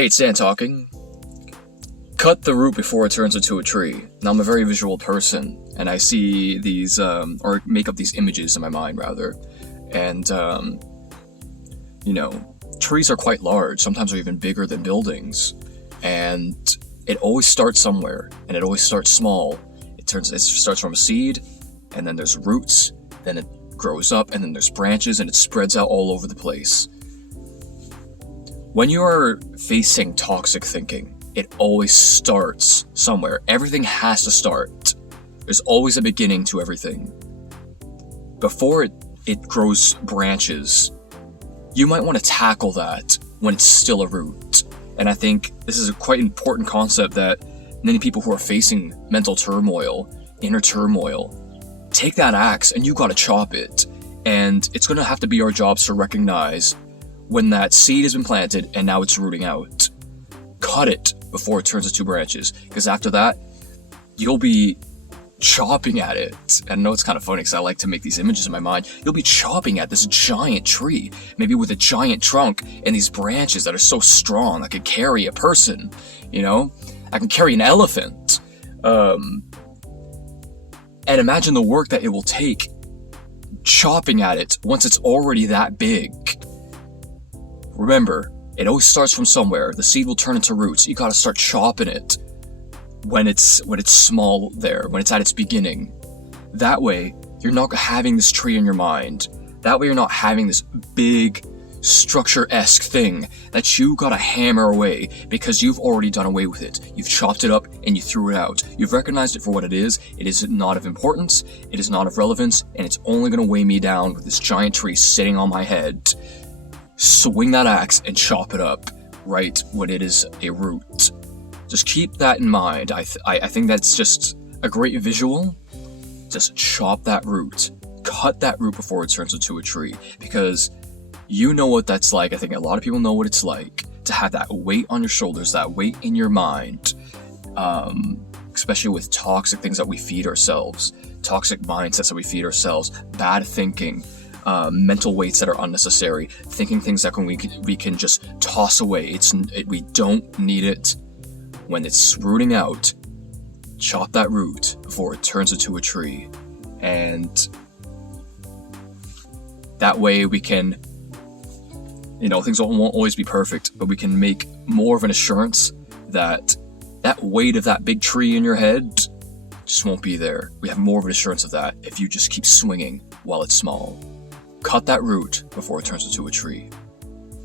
Hey, it's Dan talking. Cut the root before it turns into a tree. Now, I'm a very visual person, and I see these, or make up these images in my mind, rather. And, trees are quite large. Sometimes they're even bigger than buildings. And it always starts somewhere, and it always starts small. It starts from a seed, and then there's roots, then it grows up, and then there's branches, and it spreads out all over the place. When you are facing toxic thinking, it always starts somewhere. Everything has to start. There's always a beginning to everything. Before it grows branches, you might want to tackle that when it's still a root. And I think this is a quite important concept that many people who are facing mental turmoil, inner turmoil, take that axe and you gotta chop it. And it's gonna have to be our jobs to recognize when that seed has been planted and now it's rooting out. Cut it before it turns into branches, because after that, you'll be chopping at it. And I know it's kind of funny because I like to make these images in my mind. You'll be chopping at this giant tree, maybe with a giant trunk and these branches that are so strong that could carry a person, I can carry an elephant. And imagine the work that it will take chopping at it once it's already that big. Remember, it always starts from somewhere. The seed will turn into roots. You gotta start chopping it when it's small there, when it's at its beginning. That way, you're not having this tree in your mind. That way you're not having this big structure-esque thing that you gotta hammer away because you've already done away with it. You've chopped it up and you threw it out. You've recognized it for what it is. It is not of importance, it is not of relevance, and it's only gonna weigh me down with this giant tree sitting on my head. Swing that axe and chop it up right when it is a root. Just keep that in mind. I think that's just a great visual. Just chop that root. Cut that root before it turns into a tree. Because you know what that's like. I think a lot of people know what it's like to have that weight on your shoulders, that weight in your mind. Especially with toxic things that we feed ourselves. Toxic mindsets that we feed ourselves. Bad thinking. Mental weights that are unnecessary, thinking things that we can just toss away. We don't need it. When it's rooting out, chop that root before it turns into a tree, and that way we can, things won't always be perfect, but we can make more of an assurance that that weight of that big tree in your head just won't be there. We have more of an assurance of that if you just keep swinging while it's small. Cut that root before it turns into a tree.